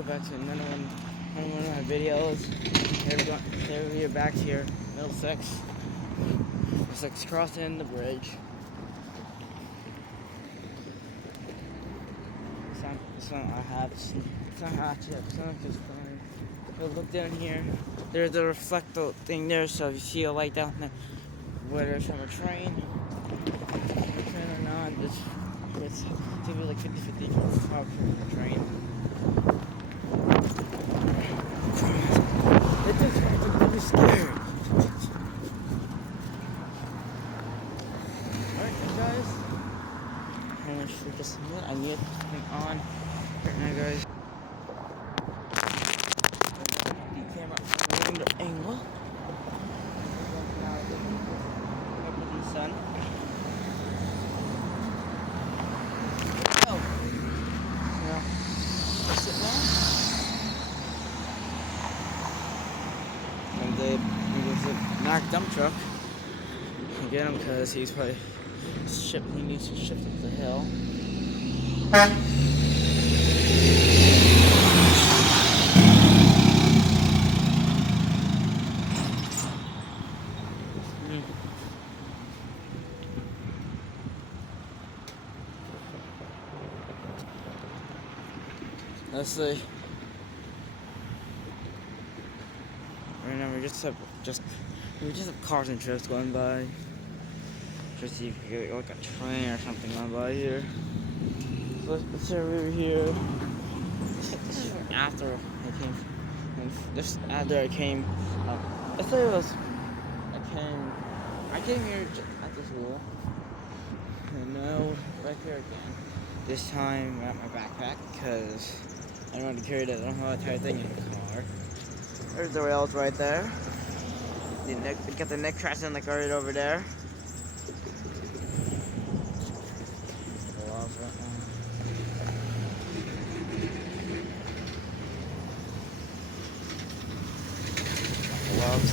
welcome back to another one of my videos. Here we are back here, Middlesex. Middlesex crossing the bridge. It's not actually just fine. But look down here. There's a reflector thing there, so if you see a light down there, whether it's from a train or not, it's to be like 50-50 from the train. It just makes me really scared. Alright, guys. I'm gonna shoot just a minute. I need something on right now, guys. The camera from the angle. The sun. Oh. Yeah. That's it now. And there's a Mack dump truck. Get him because he's probably he needs to shift up the hill. Let's see. Right now we just have cars and trucks going by. Just see if you get like a train or something going by here. So let's say over here. This is after I came. Just after I came. Let's say it was. I came here at the school, and now right here again. This time at my backpack because I don't want to carry the whole entire thing in the car. There's the rails right there. Got the neck tracks in the car right over there. Gloves.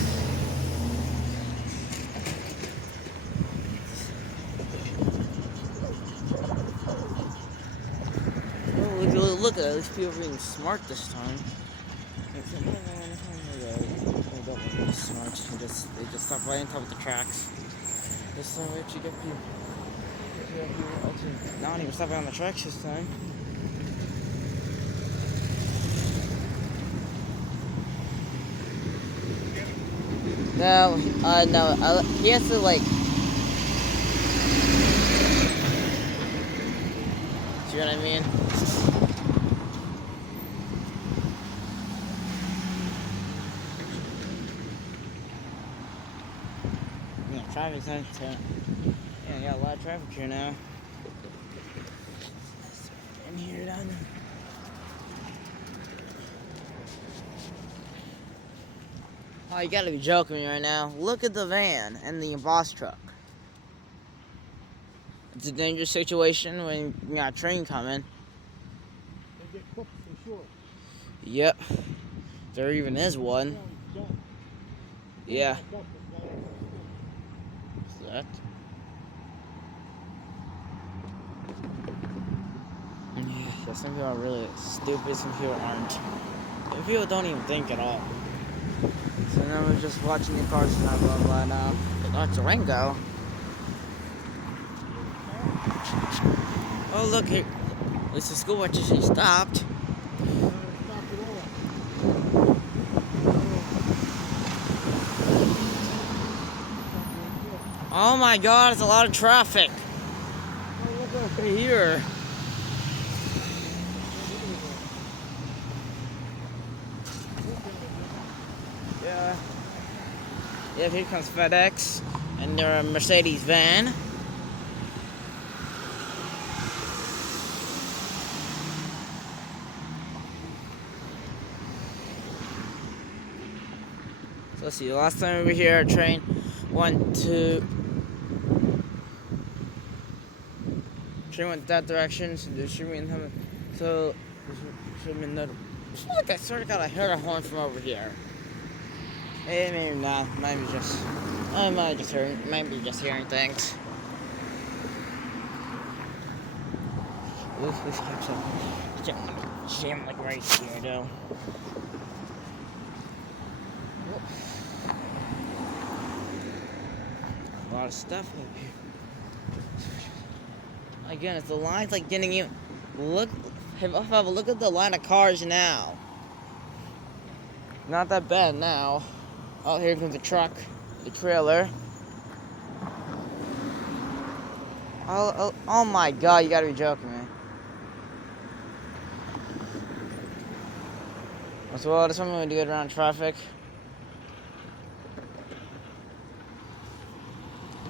Oh, look at it. These people are being smart this time. Smart. They just stop right on top of the tracks. This time we actually get people. Not even stopping on the tracks this time. No, he has to like. See what I mean? Yeah, traffic's nice. Yeah, got a lot of traffic here now. In here, down there. Oh, you gotta be joking me right now. Look at the van and the boss truck. It's a dangerous situation when you got a train coming. They get cooked for sure. Yep. There even is one. Yeah. What's that? Yeah, some people are really stupid, some people aren't. Some people don't even think at all. So now we're just watching the cars drive by now. Oh, it's a Rango. Oh, look here. At least the school bus actually stopped. Oh my God, it's a lot of traffic. Oh, look over here. Yeah. Yeah, here comes FedEx and their Mercedes van. So let's see, the last time we were here, our train went that direction, so there should be another. So should have been another. It's like I sort of got a heard a horn from over here. Maybe not. Maybe just hearing things. Oof, this keeps up. jam like right here, though. A lot of stuff up here. Again, it's the line's like getting you. Look, have a look at the line of cars now. Not that bad now. Oh, here comes the truck, the trailer. Oh my God, you gotta be joking, man. So, well, that's something we do around traffic.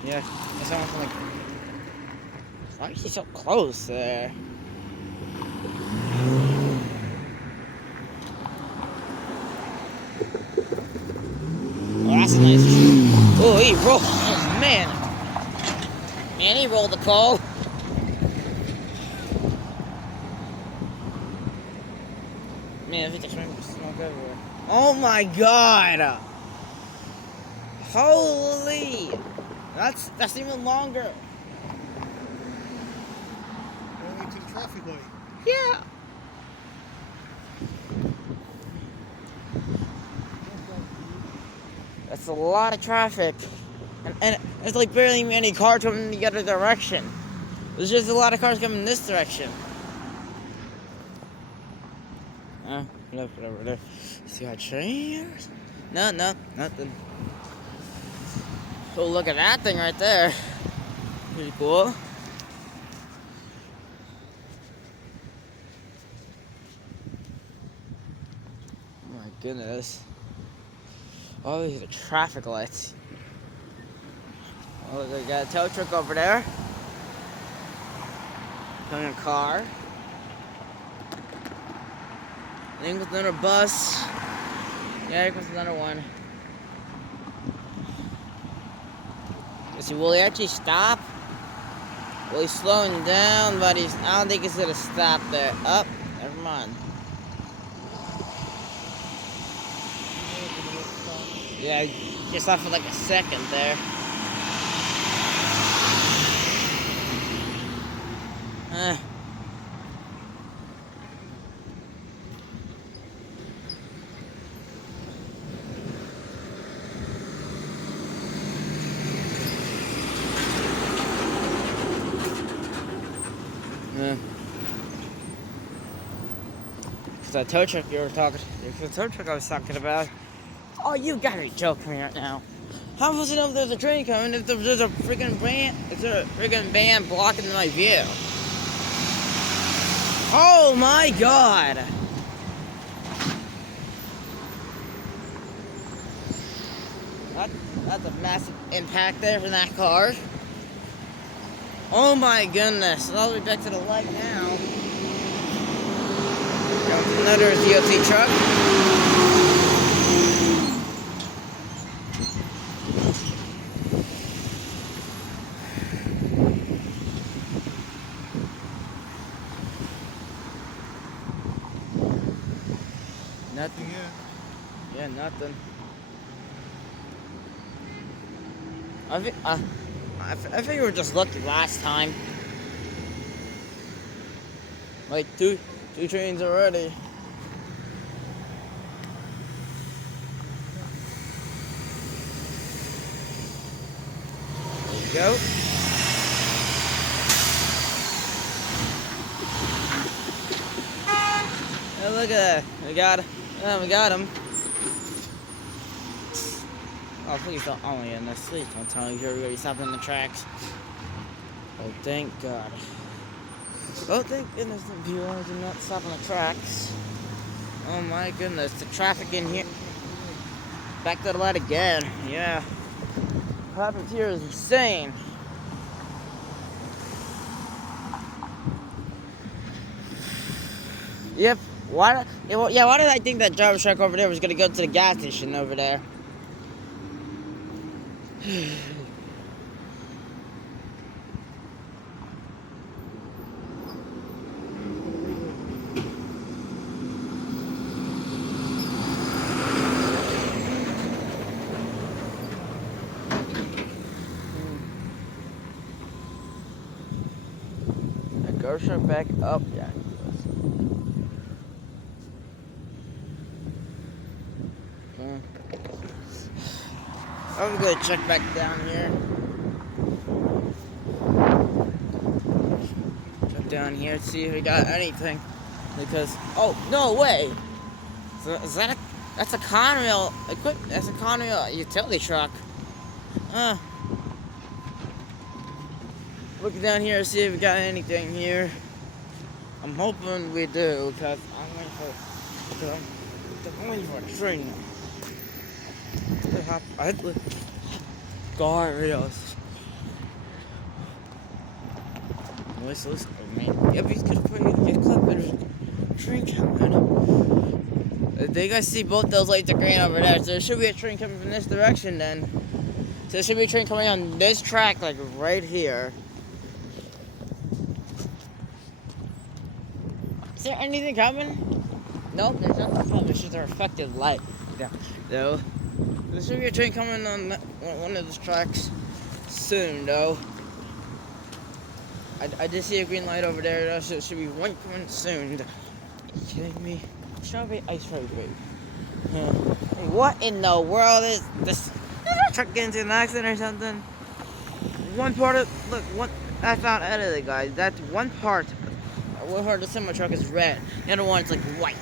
Yeah, it's almost like. Why is he so close there? Oh, that's a nice. Oh, he rolled. Oh, man. Man, he rolled the call. Man, I think there's smoke everywhere. Oh my God! Holy! That's even longer. Going to the traffic light. Yeah. That's a lot of traffic, and it's like barely any cars coming in the other direction. There's just a lot of cars coming this direction. Whatever. See how trains? No, nothing. Oh, look at that thing right there. Pretty cool. Oh my goodness. Oh, these are traffic lights. Oh, they got a tow truck over there. Coming a car. Then there's another bus. Yeah, here comes another one. Let's see, will he actually stop? Well, he's slowing down, but I don't think he's gonna stop there. Up, never mind. Yeah, just stopped for like a second there. It's that tow truck you were talking. It's the tow truck I was talking about. Oh, you gotta be joking me right now. How am I supposed to know if there's a train coming if there's a freaking van blocking my view? Oh my God! That's a massive impact there from that car. Oh my goodness! All the way back to the light now. Another DOT truck. Nothing. Yeah, nothing. I think we were just lucky last time. Like two trains already. There you go. Oh, look at that. We got him. Oh, please don't. Oh, yeah, no, please don't tell me everybody stopped on the tracks. Oh, thank God. Oh, thank goodness the people did not stop on the tracks. Oh, my goodness. The traffic in here. Back to the light again. Yeah. What happens here is insane. Yep. Why did I think that driver's truck over there was going to go to the gas station over there? That garbage truck back up. Yeah. I'm gonna check back down here. Check down here, see if we got anything. Because no way! So is that's a Conrail equipment? That's a Conrail utility truck. Look down here, see if we got anything here. I'm hoping we do, because I'm waiting for a train now. I hit the guardrails. Listen, man. Yep, he's gonna put you in a clip. There's a train coming. Do you guys see both those lights are green over there? So there should be a train coming from this direction then. So there should be a train coming on this track, like right here. Is there anything coming? Nope, there's nothing coming. It's just a reflective light. Yeah. Though. There should be a train coming on one of those tracks soon, though. I did see a green light over there. There should be one coming soon. Are you kidding me? Strawberry ice cream. Hey, what in the world is this? Is that truck getting into an accident or something? One part of I found out of it, guys. That's one part of the semi truck is red. The other one's like white.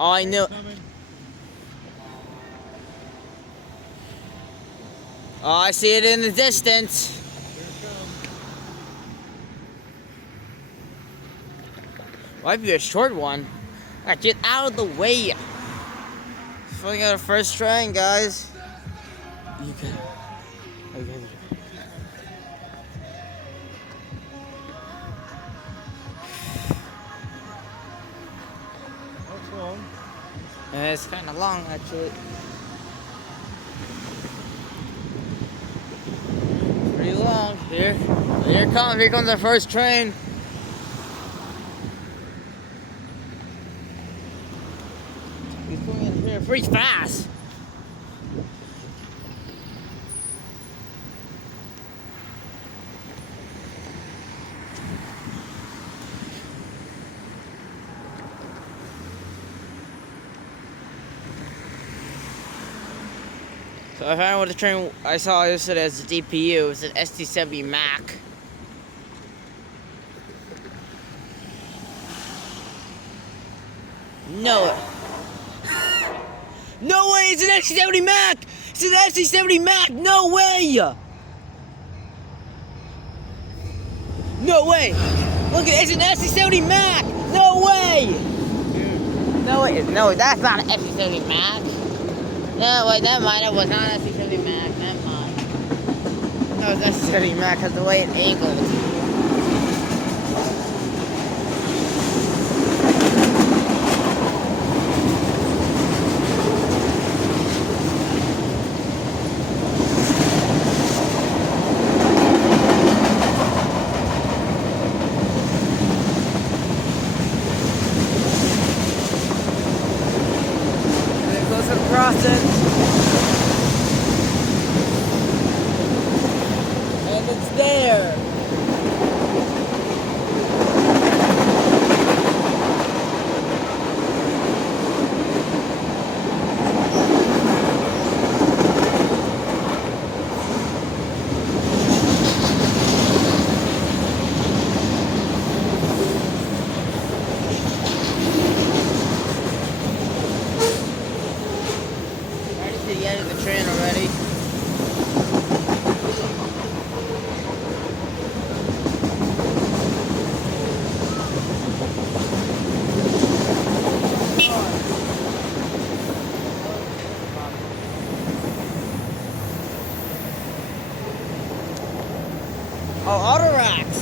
Oh, I knew. Oh, I see it in the distance. Might be a short one. Alright, get out of the way. Filling out our first train, guys. You can. Okay. What's wrong? It's kind of long, actually. Pretty long. Here comes our first train. He's going in here pretty fast. So I found what the train I saw listed as a DPU. It's an ST70 Mac. No. No way! It's an ST70 Mac! It's an ST70 Mac! No way! No way! Look, it's an ST70 Mac! No way! No, that's not an ST70 Mac. No, wait, never mind. It was not an ST70 Mac. Never mind. No, it's an ST70 Mac because the way it angled. Crossing. And it's there. The end of the train already. Oh, auto racks.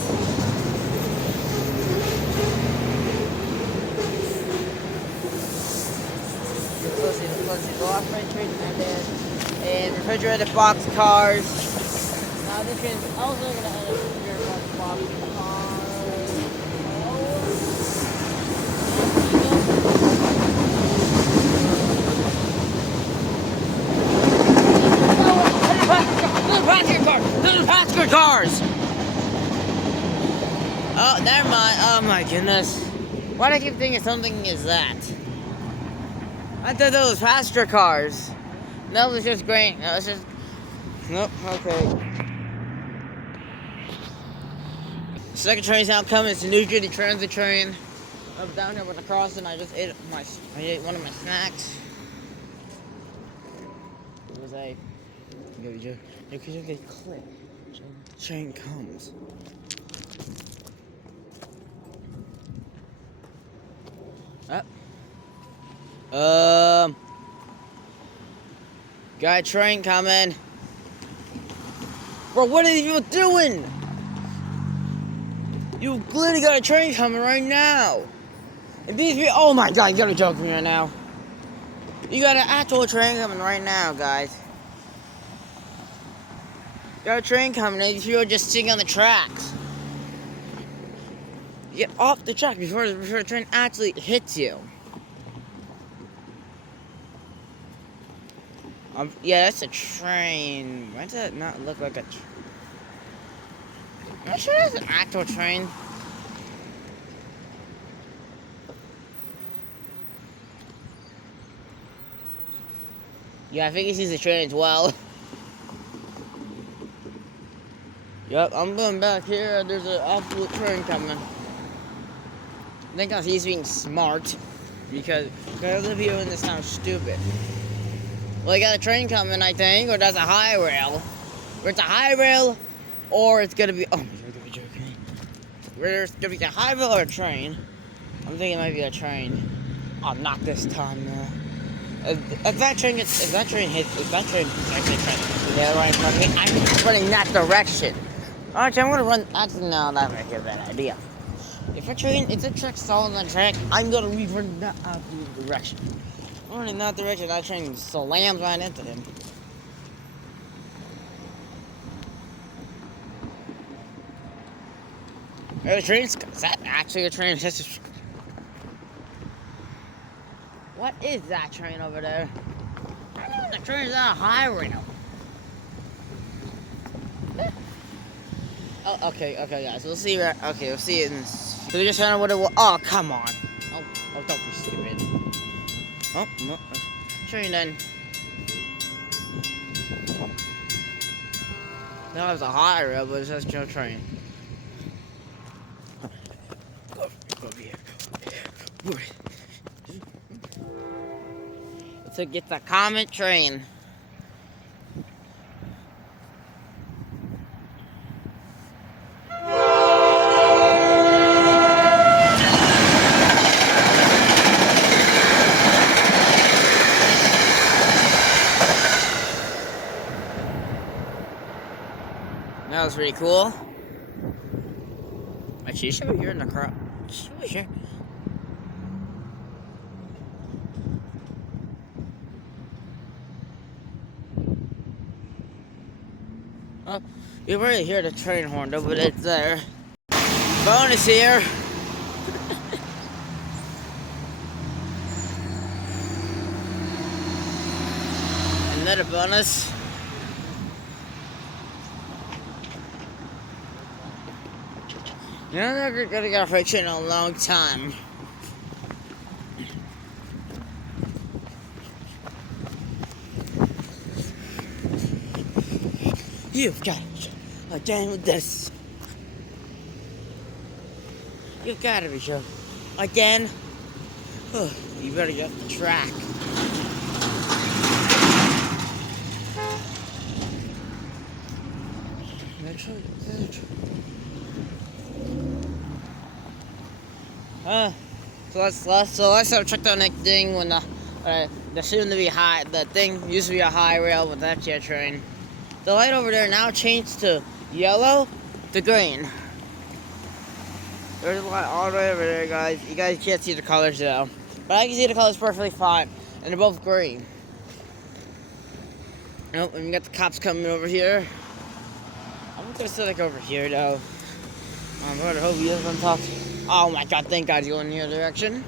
Go off refrigerated and refrigerated box cars. Now this is also gonna end up refrigerated box cars. goodness. Why do I keep thinking something is that? I thought those was passenger cars. No, it's just grain. No, it's just... Nope, okay. The second train's now coming. It's the New Jersey Transit train. I was down here with the crossing. I just ate one of my snacks. It was a... You could click. Train comes. Got a train coming. Bro, what are you doing? You literally got a train coming right now. If these people, oh my god, you gotta be joking me right now. You got an actual train coming right now, guys. You got a train coming, and these people are just sitting on the tracks. Get off the track before the train actually hits you. Yeah, that's a train. Why does that not look like a train? I'm sure that's an actual train. Yeah, I think he sees the train as well. Yep, I'm going back here. There's an absolute train coming. I think he's being smart because other people in this town are stupid. Well, you got a train coming, I think, or that's a high rail. Or it's a high rail, or it's gonna be. Oh my god, you're gonna be joking. There's gonna be a high rail or a train. I'm thinking it might be a train. Oh, not this time, though. If that train actually right in front of me, I'm running that direction. Actually, I'm gonna run. Actually, no, that might be a bad idea. If a truck stalls on the track, I'm gonna run that opposite direction. I'm running that direction. That train slams right into him. The train's. Is that actually a train? What is that train over there? I don't know. The train's on a high rail. Oh, okay, guys. We'll see. We'll see it. So we just found out what it was. Oh, come on. Oh, don't be stupid. Oh, no. Train then. That was a high rail, but it's just no train. Go over here. So get the comet train. That was pretty cool. Actually, you should be here in the crowd. Sure. Oh, you already hear the train horn though, but it's there. Bonus here. Another bonus. You know, they're gonna get a freight train in a long time. You've got to again with this. You've got to be sure. Again. Oh, you better get off the track. So let's check the next thing when the soon to be high. The thing used to be a high rail, but that's your train. The light over there now changed to yellow to green. There's a light all the way over there, guys. You guys can't see the colors though, but I can see the colors perfectly fine, and they're both green. Nope, and we got the cops coming over here. I'm gonna sit like over here though. I hope he doesn't talk. Oh my god, thank god he's going in the other direction.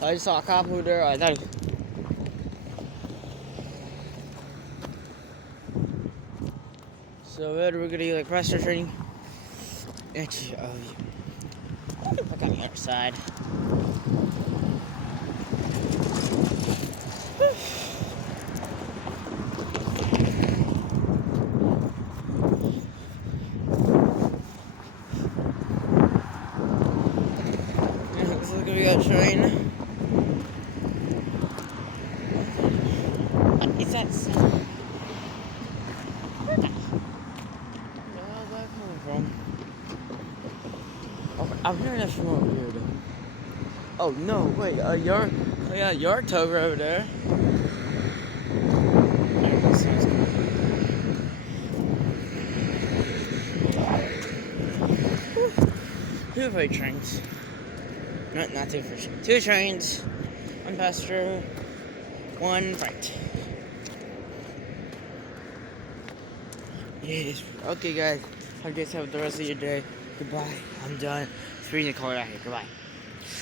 I just saw a cop over there. I thought. So we're gonna do like pressure training. Actually, look on the other side. Looks like we got a train. What is that sound? Where the hell is that coming from? Oh, I'm hearing that from over here, though. Oh no! Wait, your tower over there. That sounds cool. Two freight trains. No, not two freight trains. Two trains. One passenger. One freight. Yes. Okay, guys. I guess have the rest of your day. Goodbye. I'm done. It's freezing cold out here. Goodbye.